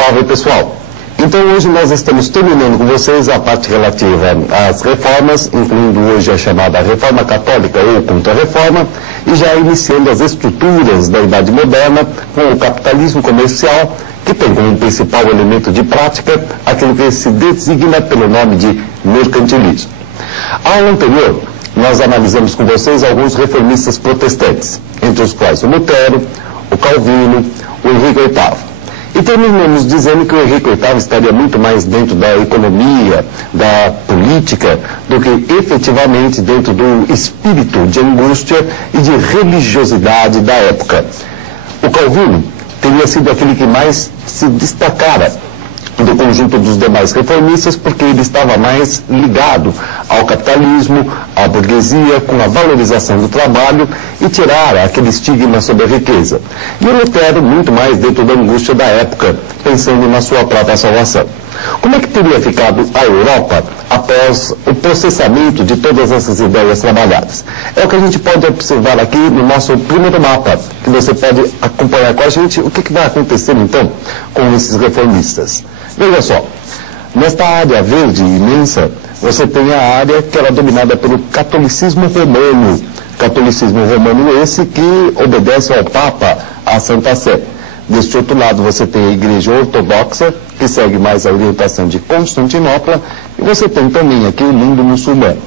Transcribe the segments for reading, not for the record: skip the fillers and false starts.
Salve, pessoal! Então hoje nós estamos terminando com vocês a parte relativa às reformas, incluindo hoje a chamada Reforma Católica ou Contra-Reforma, e já iniciando as estruturas da Idade Moderna com o capitalismo comercial, que tem como principal elemento de prática aquilo que se designa pelo nome de mercantilismo. A aula anterior, nós analisamos com vocês alguns reformistas protestantes, entre os quais o Lutero, o Calvino, o Henrique VIII. E terminamos dizendo que o Henrique VIII estaria muito mais dentro da economia, da política, do que efetivamente dentro do espírito de angústia e de religiosidade da época. O Calvino teria sido aquele que mais se destacara do conjunto dos demais reformistas, porque ele estava mais ligado ao capitalismo, à burguesia, com a valorização do trabalho e tirar aquele estigma sobre a riqueza. E o Lutero, muito mais dentro da angústia da época, pensando na sua própria salvação. Como é que teria ficado a Europa após o processamento de todas essas ideias trabalhadas? É o que a gente pode observar aqui no nosso primeiro mapa, que você pode acompanhar com a gente o que vai acontecer então com esses reformistas. Veja só, nesta área verde imensa, você tem a área que era dominada pelo catolicismo romano. Catolicismo romano esse que obedece ao Papa, à Santa Sé. Deste outro lado você tem a Igreja Ortodoxa, que segue mais a orientação de Constantinopla, e você tem também aqui o mundo muçulmano.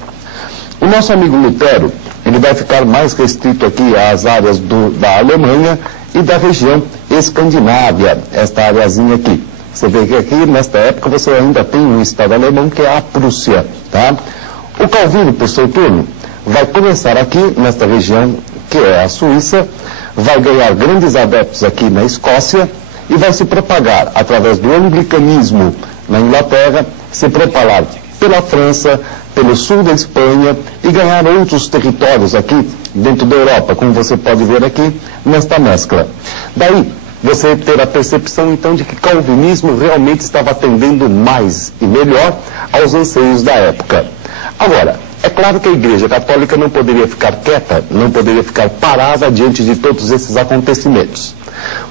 O nosso amigo Lutero, ele vai ficar mais restrito aqui às áreas da Alemanha e da região escandinávia, esta areazinha aqui. Você vê que aqui, nesta época, você ainda tem um estado alemão, que é a Prússia, tá? O Calvino, por seu turno, vai começar aqui, nesta região, que é a Suíça, vai ganhar grandes adeptos aqui na Escócia e vai se propagar através do anglicanismo na Inglaterra, se propagar pela França, pelo sul da Espanha e ganhar outros territórios aqui dentro da Europa, como você pode ver aqui nesta mescla. Daí, você ter a percepção, então, de que o calvinismo realmente estava atendendo mais e melhor aos anseios da época. Agora, é claro que a Igreja Católica não poderia ficar quieta, não poderia ficar parada diante de todos esses acontecimentos.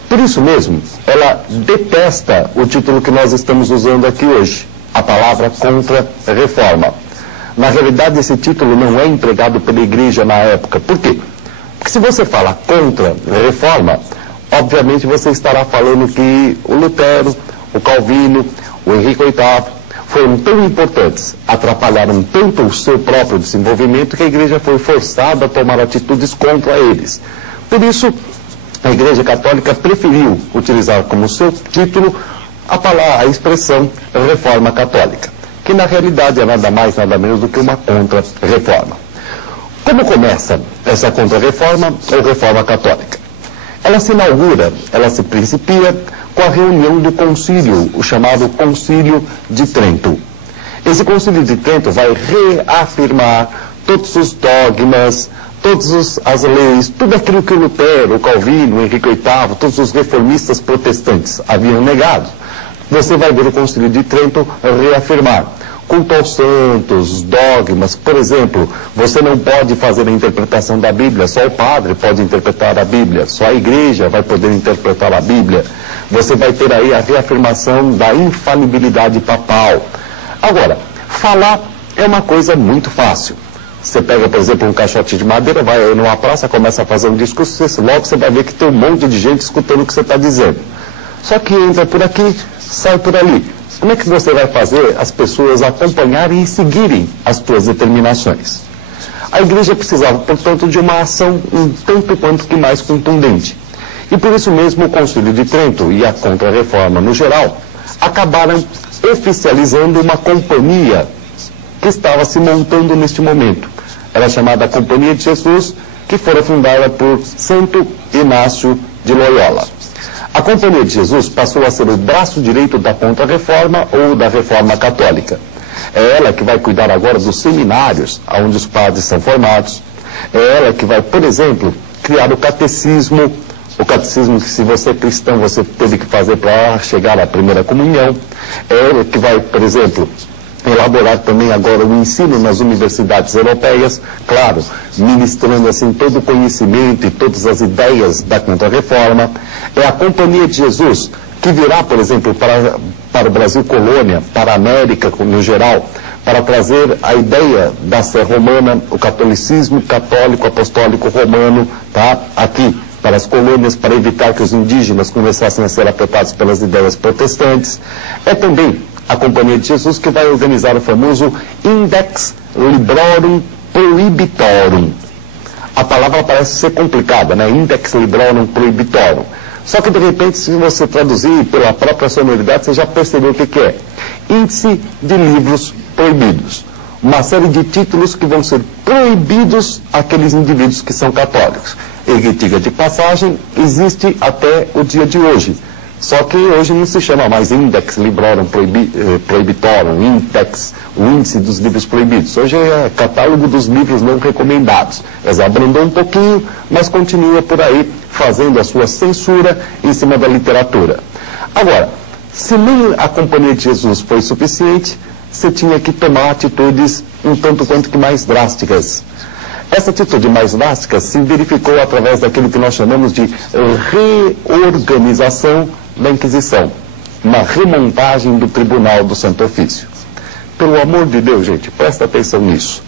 Por isso mesmo, ela detesta o título que nós estamos usando aqui hoje, a palavra contra-reforma. Na realidade, esse título não é empregado pela Igreja na época. Por quê? Porque se você fala contra-reforma, obviamente você estará falando que o Lutero, o Calvino, o Henrique VIII foram tão importantes, atrapalharam tanto o seu próprio desenvolvimento que a Igreja foi forçada a tomar atitudes contra eles. Por isso, a Igreja Católica preferiu utilizar como seu título a expressão Reforma Católica, que na realidade é nada mais, nada menos do que uma contra-reforma. Como começa essa contra-reforma ou reforma católica? Ela se inaugura, ela se principia com a reunião do concílio, o chamado Concílio de Trento. Esse Concílio de Trento vai reafirmar todos os dogmas, todas as leis, tudo aquilo que o Lutero, o Calvino, o Henrique VIII, todos os reformistas protestantes haviam negado. Você vai ver o Concílio de Trento reafirmar. Culto aos santos, dogmas, por exemplo, você não pode fazer a interpretação da Bíblia, só o padre pode interpretar a Bíblia, só a igreja vai poder interpretar a Bíblia. Você vai ter aí a reafirmação da infalibilidade papal. Agora, falar é uma coisa muito fácil. Você pega, por exemplo, um caixote de madeira, vai aí numa praça, começa a fazer um discurso, logo você vai ver que tem um monte de gente escutando o que você está dizendo. Só que entra por aqui, sai por ali. Como é que você vai fazer as pessoas acompanharem e seguirem as suas determinações? A igreja precisava, portanto, de uma ação um tanto quanto que mais contundente. E por isso mesmo o Concílio de Trento e a Contra-Reforma no geral acabaram oficializando uma companhia que estava se montando neste momento. Era chamada Companhia de Jesus, que fora fundada por Santo Inácio de Loyola. A Companhia de Jesus passou a ser o braço direito da Contra-Reforma ou da Reforma Católica. É ela que vai cuidar agora dos seminários, onde os padres são formados. É ela que vai, por exemplo, criar o catecismo que, se você é cristão, você teve que fazer para chegar à primeira comunhão. É ela que vai, por exemplo, elaborar também agora o ensino nas universidades europeias, claro, ministrando assim todo o conhecimento e todas as ideias da Contra-Reforma. É a Companhia de Jesus que virá, por exemplo, para o Brasil colônia, para a América no geral, para trazer a ideia da Sé romana, o catolicismo católico apostólico romano, tá? Aqui, para as colônias, para evitar que os indígenas começassem a ser afetados pelas ideias protestantes. É também a Companhia de Jesus que vai organizar o famoso Index Librorum Prohibitorum. A palavra parece ser complicada, né? Index Librorum Prohibitorum. Só que, de repente, se você traduzir pela própria sonoridade, você já percebeu o que é. Índice de livros proibidos. Uma série de títulos que vão ser proibidos àqueles indivíduos que são católicos. E que, diga de passagem, existe até o dia de hoje. Só que hoje não se chama mais Index Librorum Prohibitorum, Index, o índice dos livros proibidos. Hoje é catálogo dos livros não recomendados. Eles abrandou um pouquinho, mas continua por aí fazendo a sua censura em cima da literatura. Agora, se nem a Companhia de Jesus foi suficiente, você tinha que tomar atitudes um tanto quanto que mais drásticas. Essa atitude mais drástica se verificou através daquilo que nós chamamos de reorganização da Inquisição, uma remontagem do Tribunal do Santo Ofício. Pelo amor de Deus, gente, presta atenção nisso.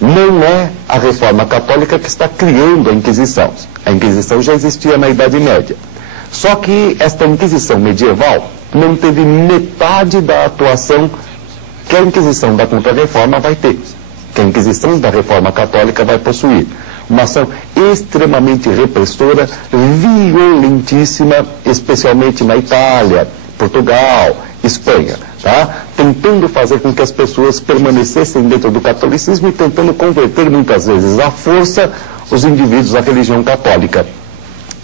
Não é a Reforma Católica que está criando a Inquisição. A Inquisição já existia na Idade Média. Só que esta Inquisição medieval não teve metade da atuação que a Inquisição da Contra-Reforma vai ter, que a Inquisição da Reforma Católica vai possuir. Uma ação extremamente repressora, violentíssima, especialmente na Itália, Portugal, Espanha, tá? Tentando fazer com que as pessoas permanecessem dentro do catolicismo e tentando converter muitas vezes à força os indivíduos à religião católica.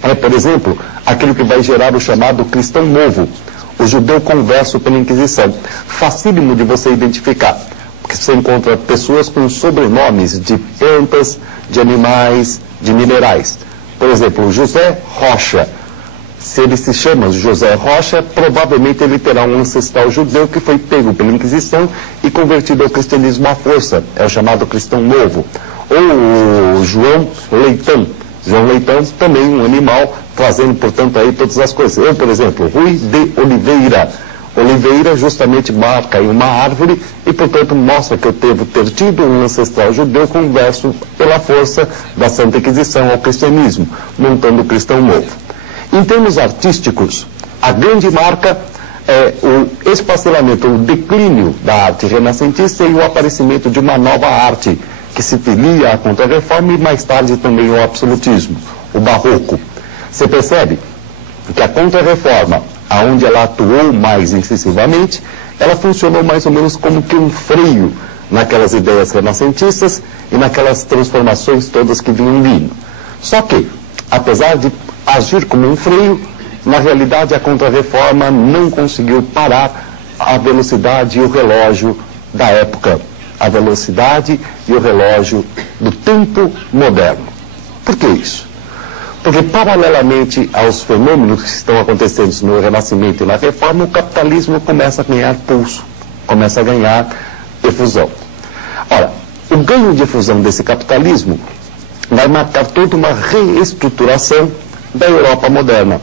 É, por exemplo, aquilo que vai gerar o chamado cristão novo, o judeu converso pela Inquisição. Facílimo de você identificar, porque você encontra pessoas com sobrenomes de plantas, de animais, de minerais. Por exemplo, José Rocha. Se ele se chama José Rocha, provavelmente ele terá um ancestral judeu que foi pego pela Inquisição e convertido ao cristianismo à força. É o chamado cristão novo. Ou João Leitão. João Leitão também um animal, trazendo, portanto, aí todas as coisas. Eu, por exemplo, Rui de Oliveira. Oliveira justamente marca aí uma árvore e, portanto, mostra que eu devo ter tido um ancestral judeu converso pela força da Santa Inquisição ao cristianismo, montando o cristão novo. Em termos artísticos, a grande marca é o esfacelamento, o declínio da arte renascentista e o aparecimento de uma nova arte que se filia à Contra-Reforma e mais tarde também ao absolutismo, o barroco. Você percebe que a Contra-Reforma, aonde ela atuou mais incisivamente, ela funcionou mais ou menos como que um freio naquelas ideias renascentistas e naquelas transformações todas que vinham vindo. Só que, apesar de agir como um freio, na realidade a Contra-Reforma não conseguiu parar a velocidade e o relógio da época, a velocidade e o relógio do tempo moderno. Por que isso? Porque, paralelamente aos fenômenos que estão acontecendo no Renascimento e na Reforma, o capitalismo começa a ganhar pulso, começa a ganhar efusão. Ora, o ganho de efusão desse capitalismo vai marcar toda uma reestruturação da Europa moderna.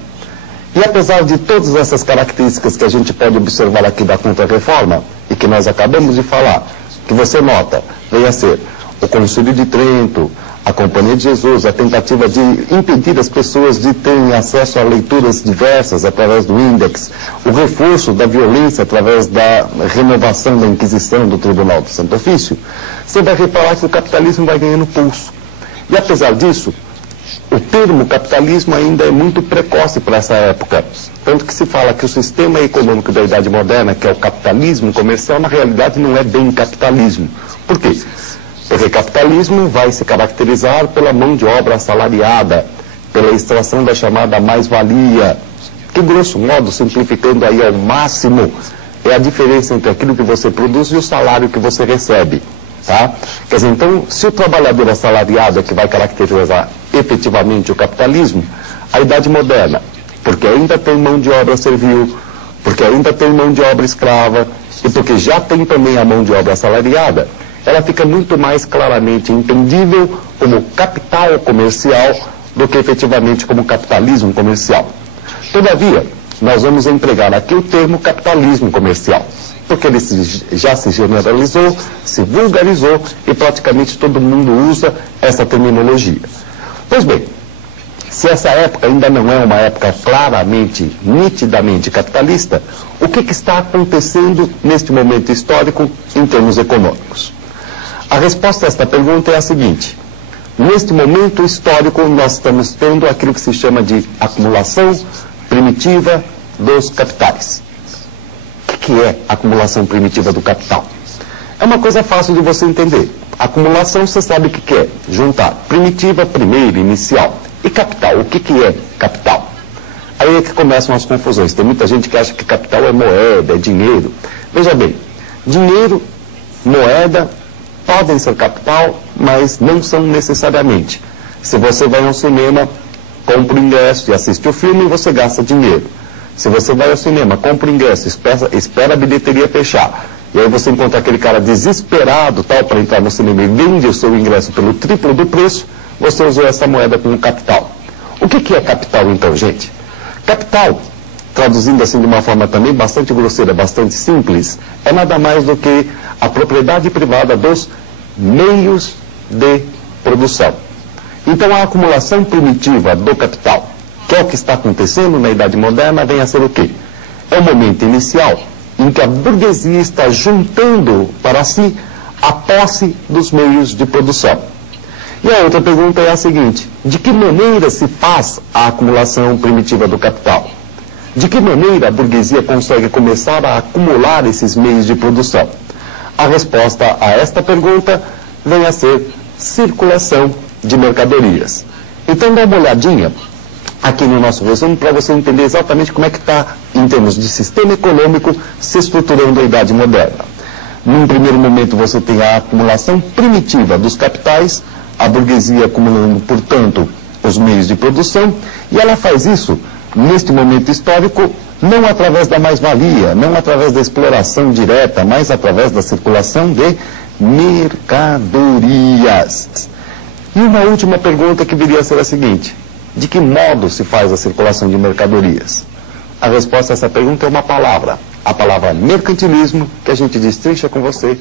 E apesar de todas essas características que a gente pode observar aqui da Contra-Reforma, e que nós acabamos de falar, que você nota, venha a ser o Concílio de Trento, a Companhia de Jesus, a tentativa de impedir as pessoas de terem acesso a leituras diversas através do índex, o reforço da violência através da renovação da Inquisição do Tribunal do Santo Ofício, você vai reparar que o capitalismo vai ganhando pulso. E apesar disso, o termo capitalismo ainda é muito precoce para essa época. Tanto que se fala que o sistema econômico da Idade Moderna, que é o capitalismo comercial, na realidade não é bem capitalismo. Por quê? Porque capitalismo vai se caracterizar pela mão de obra assalariada, pela extração da chamada mais-valia, que, grosso modo, simplificando aí ao máximo, é a diferença entre aquilo que você produz e o salário que você recebe. Tá? Quer dizer, então, se o trabalhador assalariado é que vai caracterizar efetivamente o capitalismo, a Idade Moderna, porque ainda tem mão de obra servil, porque ainda tem mão de obra escrava, e porque já tem também a mão de obra assalariada, ela fica muito mais claramente entendível como capital comercial do que efetivamente como capitalismo comercial. Todavia, nós vamos empregar aqui o termo capitalismo comercial, porque ele já se generalizou, se vulgarizou e praticamente todo mundo usa essa terminologia. Pois bem, se essa época ainda não é uma época claramente, nitidamente capitalista, o que está acontecendo neste momento histórico em termos econômicos? A resposta a esta pergunta é a seguinte: neste momento histórico nós estamos tendo aquilo que se chama de acumulação primitiva dos capitais. O que é acumulação primitiva do capital? É uma coisa fácil de você entender. Acumulação, você sabe o que é: juntar. Primitiva, primeiro, inicial. E capital, o que é capital? Aí é que começam as confusões. Tem muita gente que acha que capital é moeda, é dinheiro. Veja bem, dinheiro, moeda, podem ser capital, mas não são necessariamente. Se você vai ao cinema, compra o ingresso e assiste o filme, você gasta dinheiro. Se você vai ao cinema, compra o ingresso, espera a bilheteria fechar, e aí você encontra aquele cara desesperado tal para entrar no cinema e vende o seu ingresso pelo triplo do preço, você usou essa moeda como capital. O que é capital então, gente? Capital, traduzindo assim de uma forma também bastante grosseira, bastante simples, é nada mais do que a propriedade privada dos meios de produção. Então a acumulação primitiva do capital, que é o que está acontecendo na Idade Moderna, vem a ser o quê? É o momento inicial em que a burguesia está juntando para si a posse dos meios de produção. E a outra pergunta é a seguinte: de que maneira se faz a acumulação primitiva do capital? De que maneira a burguesia consegue começar a acumular esses meios de produção? A resposta a esta pergunta vem a ser circulação de mercadorias. Então dá uma olhadinha aqui no nosso resumo para você entender exatamente como é que está, em termos de sistema econômico, se estruturando a Idade Moderna. Num primeiro momento você tem a acumulação primitiva dos capitais, a burguesia acumulando, portanto, os meios de produção, e ela faz isso, neste momento histórico, não através da mais-valia, não através da exploração direta, mas através da circulação de mercadorias. E uma última pergunta que viria a ser a seguinte: de que modo se faz a circulação de mercadorias? A resposta a essa pergunta é uma palavra, a palavra mercantilismo, que a gente destrincha com você